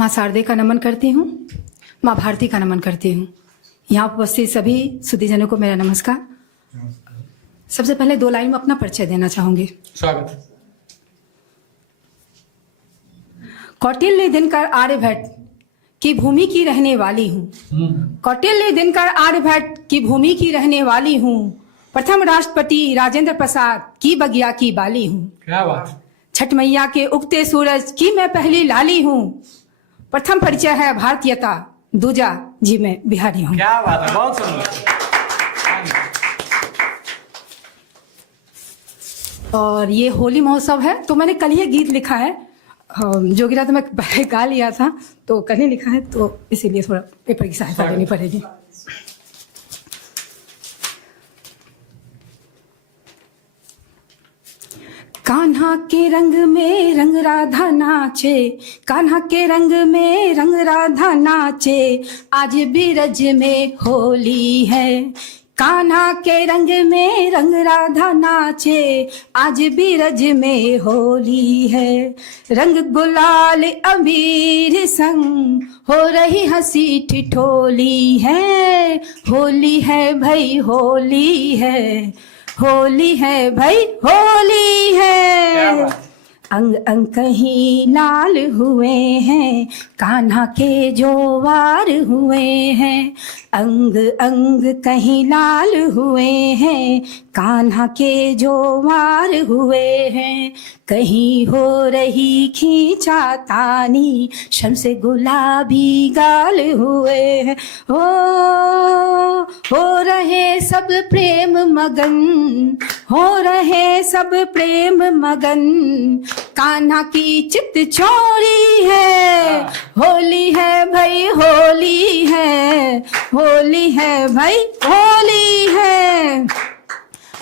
माँ शारदे का नमन करती हूँ, माँ भारती का नमन करती हूँ। यहाँ उपस्थित सभी सुधीजनों को मेरा नमस्कार। सबसे पहले 2 लाइन में अपना परिचय देना चाहूंगी। स्वागत। कौटिल्य दिनकर आर्यभट्ट की भूमि की रहने वाली हूँ। कौटिल्य दिनकर आर्यभट्ट की भूमि की रहने वाली हूँ। प्रथम राष्ट्रपति राजेंद्र प्रसाद की बगिया की बाली हूँ। क्या बात। छठ मैया के उगते सूरज की मैं पहली लाली हूँ। प्रथम परिचय है भारतीयता, दूजा जी मैं बिहारी हूँ। क्या बात है, बहुत सुंदर। और ये होली महोत्सव है तो मैंने कल ही गीत लिखा है। जोगिरा तो मैं पहले गा लिया था, तो कल ही लिखा है, तो इसीलिए थोड़ा पेपर की सहायता लेनी पड़ेगी। कान्हा के रंग में रंग राधा नाचे, कान्हा के रंग में रंग राधा नाचे, आज बीरज में होली है। कान्हा के रंग में रंग राधा नाचे, आज बीरज में होली है। रंग गुलाल अबीर संग हो रही हंसी ठिठोली है। होली है भाई होली है, होली है भाई होली है। अंग अंग कहीं लाल हुए हैं, कान्हा के जो वार हुए हैं। अंग अंग कहीं लाल हुए हैं, कान्हा के जो वार हुए हैं। कहीं हो रही खींचातानी, शम्से गुलाबी गाल हुए हैं। हो रहे सब प्रेम मगन, हो रहे सब प्रेम मगन, कान्हा की चित छोरी है। होली है भाई होली है, होली है भाई होली है।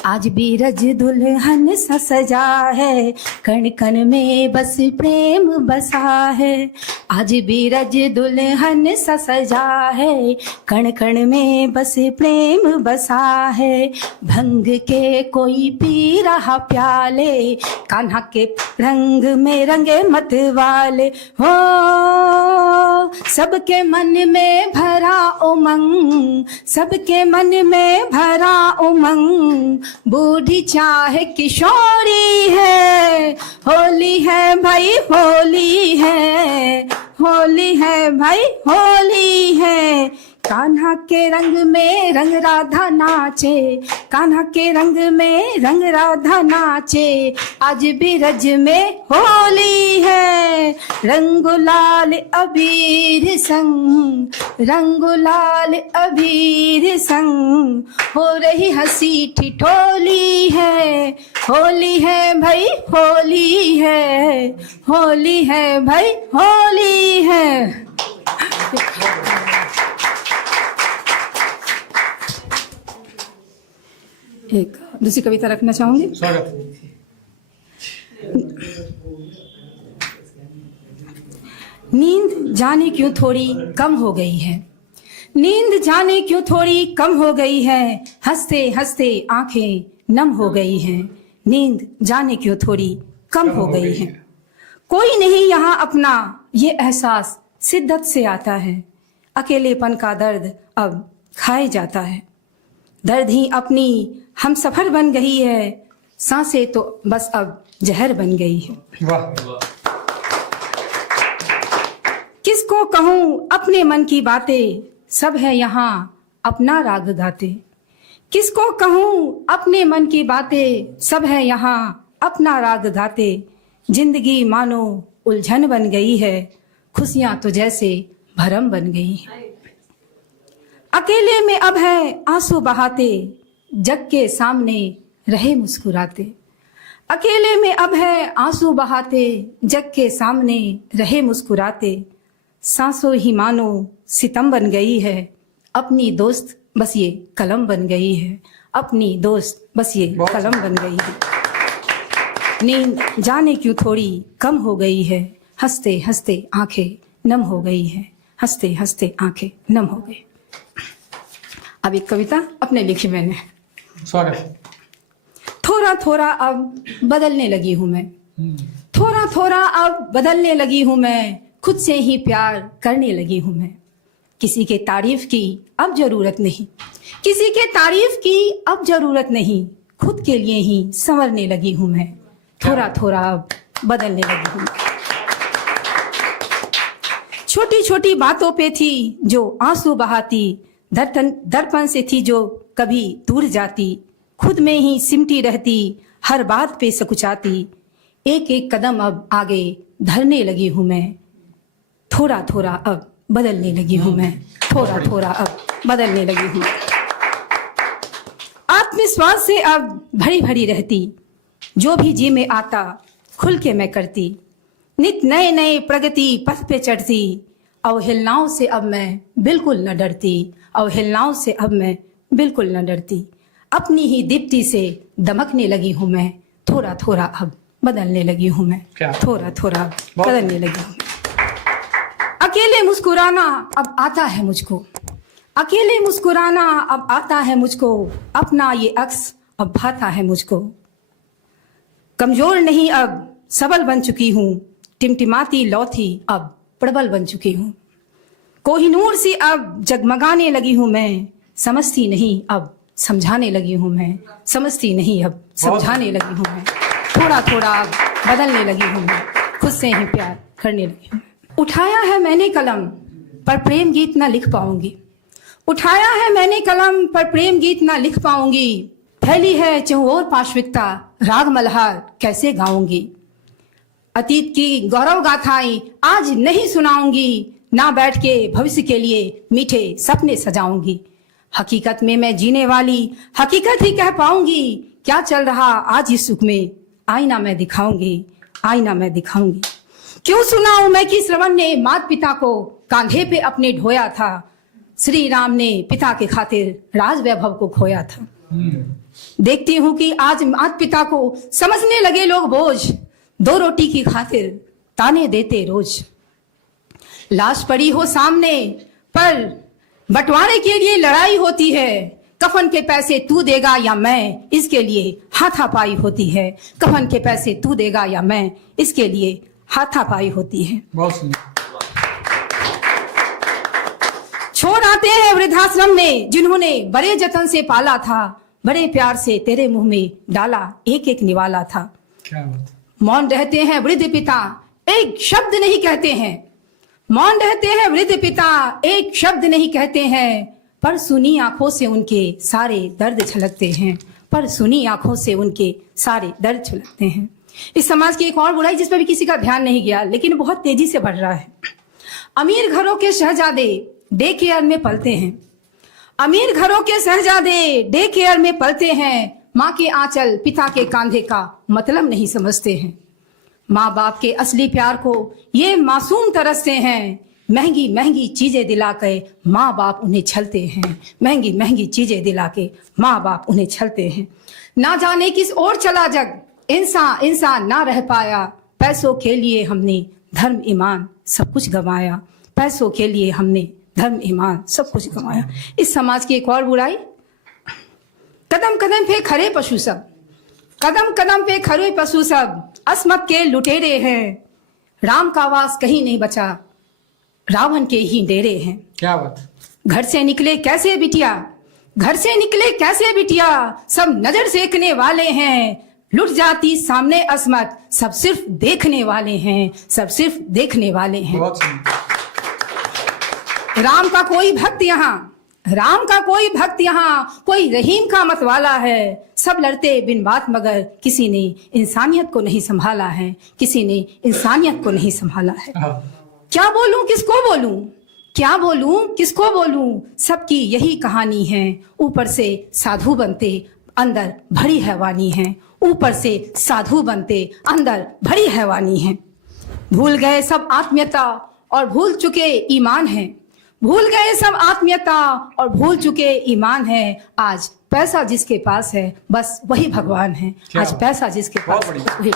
आज बीरज दुल्हन सा सजा है, कण कण में बस प्रेम बसा है। आज बीरज दुल्हन सा सजा है, कण कण में बस प्रेम बसा है। भंग के कोई पी रहा प्याले, कान्हा के रंग में रंगे मत वाले। हो सबके मन में भरा उमंग, सबके मन में भरा उमंग, बूढ़ी चाहे किशोरी है। होली है भाई होली है, होली है भाई होली है। कान्हा के रंग में रंग राधा नाचे, कान्हा के रंग में रंग राधा नाचे, आज बीरज में होली है। रंगुलाल अबीर संग, रंगुलाल अबीर संग, हो रही हंसी ठिठोली है। होली है भाई होली है, होली है भाई होली है। एक दूसरी कविता रखना चाहूंगी। स्वागत। नींद जाने क्यों थोड़ी कम हो गई है, नींद जाने क्यों थोड़ी कम हो गई है। हंसते हंसते आंखें नम हो गई हैं, नींद जाने क्यों थोड़ी कम हो गई है। कोई नहीं यहाँ अपना ये एहसास शिद्दत से आता है, अकेलेपन का दर्द अब खाए जाता है। दर्द ही अपनी हम सफर बन गई है, सांसें तो बस अब जहर बन गई है। वाह। किसको कहूँ अपने मन की बातें, सब है यहाँ अपना राग गाते। किसको कहूँ अपने मन की बातें, सब है यहाँ अपना राग गाते। जिंदगी मानो उलझन बन गई है, खुशियां तो जैसे भरम बन गई है। अकेले में अब है आंसू बहाते, जग के सामने रहे मुस्कुराते। अकेले में अब है आंसू बहाते, जग के सामने रहे मुस्कुराते। सांसों ही मानो सितम बन गई है, अपनी दोस्त बस ये कलम बन गई है। अपनी दोस्त बस ये कलम बन गई है। नींद जाने क्यों थोड़ी कम हो गई है, हंसते हंसते आंखें नम हो गई है, हंसते हंसते आंखें नम हो गई। अब एक कविता अपने लिखी मैंने। स्वागत। थोड़ा थोड़ा अब बदलने लगी हूं मैं, थोड़ा थोड़ा अब बदलने लगी हूं मैं। खुद से ही प्यार करने लगी हूँ मैं। किसी के तारीफ की अब जरूरत नहीं, किसी के तारीफ की अब जरूरत नहीं, खुद के लिए ही संवरने लगी हूँ मैं। थोड़ा थोड़ा अब बदलने लगी हूँ। छोटी छोटी बातों पे थी जो आंसू बहाती, दर्पण से थी जो कभी दूर जाती, खुद में ही सिमटी रहती, हर बात पे सकुचाती। एक एक कदम अब आगे धरने लगी हूँ मैं। थोड़ा थोड़ा अब बदलने लगी हूँ मैं। थोड़ा थोड़ा अब बदलने लगी हूँ। आत्मविश्वास से अब भरी भरी रहती, जो भी जी में आता खुल के मैं करती। नित नए नए प्रगति पथ पे चढ़ती, अवहेलनाओं से अब मैं बिल्कुल न डरती। अवहेलनाओं से अब मैं बिल्कुल न डरती। अपनी ही दीप्ति से दमकने लगी हूँ मैं। थोड़ा थोड़ा अब बदलने लगी हूँ मैं। थोड़ा थोड़ा बदलने लगी हूँ। अकेले मुस्कुराना अब आता है मुझको, अकेले मुस्कुराना अब आता है मुझको, अपना ये अक्स अब भाता है मुझको। कमजोर नहीं अब सबल बन चुकी हूँ, टिमटिमाती लौ थी अब प्रबल बन चुकी हूँ। कोहिनूर से अब जगमगाने लगी हूँ मैं, समझती नहीं अब समझाने लगी हूँ मैं। समझती नहीं अब समझाने लगी हूँ मैं। थोड़ा थोड़ा अब बदलने लगी हूँ मैं। खुद से ही प्यार करने लगी हूँ। उठाया है मैंने कलम पर प्रेम गीत ना लिख पाऊंगी, उठाया है मैंने कलम पर प्रेम गीत ना लिख पाऊंगी। फैली है चहुओर पार्श्विकता, राग मल्हार कैसे गाऊंगी। अतीत की गौरव गाथाएं आज नहीं सुनाऊंगी, ना बैठ के भविष्य के लिए मीठे सपने सजाऊंगी। हकीकत में मैं जीने वाली हकीकत ही कह पाऊंगी। क्या चल रहा आज इस सुख में, आईना मैं दिखाऊंगी, आईना मैं दिखाऊंगी। क्यों सुनाऊं मैं कि श्रवण ने माता पिता को कांधे पे अपने ढोया था, श्री राम ने पिता के खातिर राज वैभव को खोया था। देखती हूँ कि आज माता पिता को समझने लगे लोग बोझ, दो रोटी की खातिर ताने देते रोज। लाश पड़ी हो सामने पर बंटवारे के लिए लड़ाई होती है, कफन के पैसे तू देगा या मैं, इसके लिए हाथापाई होती है। कफन के पैसे तू देगा या मैं, इसके लिए हाथापाई होती है। बहुत सुंदर। छोड़ आते हैं वृद्धाश्रम में जिन्होंने बड़े जतन से पाला था, बड़े प्यार से तेरे मुंह में डाला एक एक निवाला था। क्या बात। मौन रहते हैं वृद्ध पिता, एक शब्द नहीं कहते हैं। मौन रहते हैं वृद्ध पिता, एक शब्द नहीं कहते हैं, पर सुनी आंखों से उनके सारे दर्द छलकते हैं। पर सुनी आंखों से उनके सारे दर्द छलकते हैं। इस समाज की एक और बुराई जिस पर भी किसी का ध्यान नहीं गया, लेकिन बहुत तेजी से बढ़ रहा है। अमीर घरों के शहजादे डे केयर में पलते हैं। अमीर घरों के शहजादे डे केयर में पलते हैं, माँ के आंचल पिता के कांधे का मतलब नहीं समझते हैं। माँ बाप के असली प्यार को ये मासूम तरसते हैं। महंगी महंगी चीजें दिला के माँ बाप उन्हें छलते हैं। महंगी महंगी चीजें दिला के माँ बाप उन्हें छलते हैं। ना जाने किस ओर चला जग, इंसान इंसान ना रह पाया। पैसों के लिए हमने धर्म ईमान सब कुछ गंवाया। पैसों के लिए हमने धर्म ईमान सब कुछ गंवाया। इस समाज की एक और बुराई, कदम कदम पे खड़े पशु सब, कदम कदम पे खड़े पशु सब अस्मत के लुटेरे हैं। राम का वास कहीं नहीं बचा, रावण के ही डेरे हैं। क्या बात। घर से निकले कैसे बिटिया, घर से निकले कैसे बिटिया, सब नजर सेकने वाले हैं। लुट जाती सामने अस्मत, सब सिर्फ देखने वाले हैं। सब सिर्फ देखने वाले हैं। बहुत सुंदर। राम का कोई भक्त यहाँ, राम का कोई भक्त यहाँ, कोई रहीम का मतवाला है। सब लड़ते बिन बात मगर किसी ने इंसानियत को नहीं संभाला है। किसी ने इंसानियत को नहीं संभाला है। क्या बोलूं किसको बोलूं, क्या बोलूं किसको बोलूं, सबकी यही कहानी है। ऊपर से साधु बनते अंदर भरी हैवानी है। ऊपर से साधु बनते अंदर भरी हैवानी है। भूल गए सब आत्मीयता और भूल चुके ईमान है। भूल गए सब आत्मीयता और भूल चुके ईमान है। आज पैसा जिसके पास है बस वही भगवान है। आज पैसा जिसके पास है वही